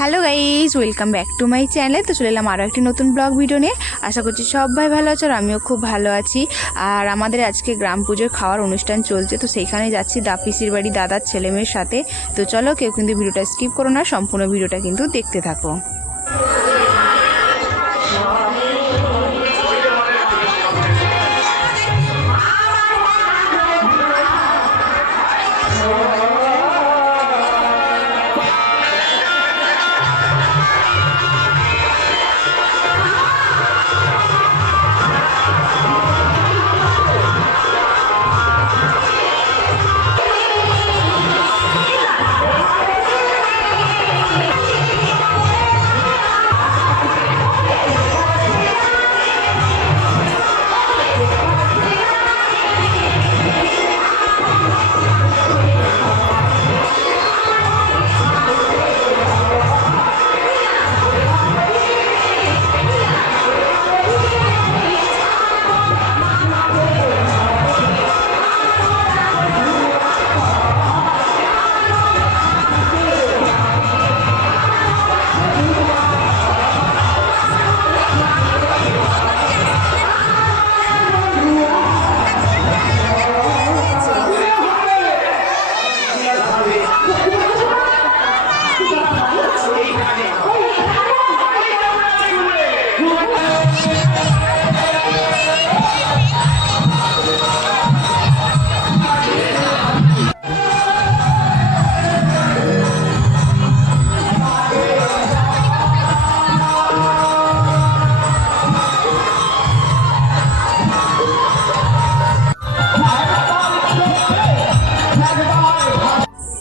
Welcome back to my channel. তো চলে এলাম আরও একটি নতুন ব্লগ ভিডিও নিয়ে। আশা করছি সবাই ভালো আছো আর আমিও খুব ভালো আছি। আর আমাদের আজকে গ্রাম পুজোর খাওয়ার অনুষ্ঠান চলছে, তো সেইখানে যাচ্ছি দাপিসির বাড়ি দাদার ছেলেমেয়ের সাথে। তো চলো কেউ কিন্তু ভিডিওটা স্কিপ করো না, সম্পূর্ণ ভিডিওটা কিন্তু দেখতে থাকো।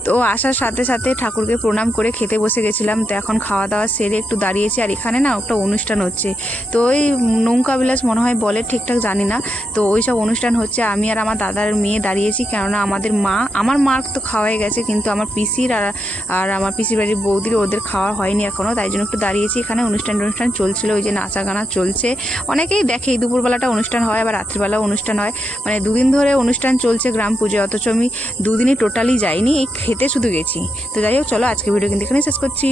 তো আসার সাথে সাথে ঠাকুরকে প্রণাম করে খেতে বসে গেছিলাম। তো এখন খাওয়া দাওয়া সেরে একটু দাঁড়িয়েছি আর এখানে না একটা অনুষ্ঠান হচ্ছে। তো ওই নৌকা বিলাস মনে হয় বলে, ঠিকঠাক জানি না। তো ওই সব অনুষ্ঠান হচ্ছে, আমি আর আমার দাদার মেয়ে দাঁড়িয়েছি। কেননা আমাদের মা, আমার মার তো খাওয়াই গেছে, কিন্তু আমার পিসির আর আর আমার পিসির বাড়ির বৌদির ওদের খাওয়া হয়নি এখনও তাই জন্য একটু দাঁড়িয়েছি। এখানে অনুষ্ঠান অনুষ্ঠান চলছিল, ওই যে নাচা গানা চলছে। অনেকেই দেখে এই দুপুরবেলাটা অনুষ্ঠান হয় আবার রাত্রিবেলাও অনুষ্ঠান হয়। মানে দুদিন ধরে অনুষ্ঠান চলছে গ্রাম পুজো অথচ আমি দুদিনই টোটালি যাইনি। এই খেতে শুধু গেছি। তো যাই হোক চলো আজকে ভিডিও কিন্তু এখানে শেষ করছি।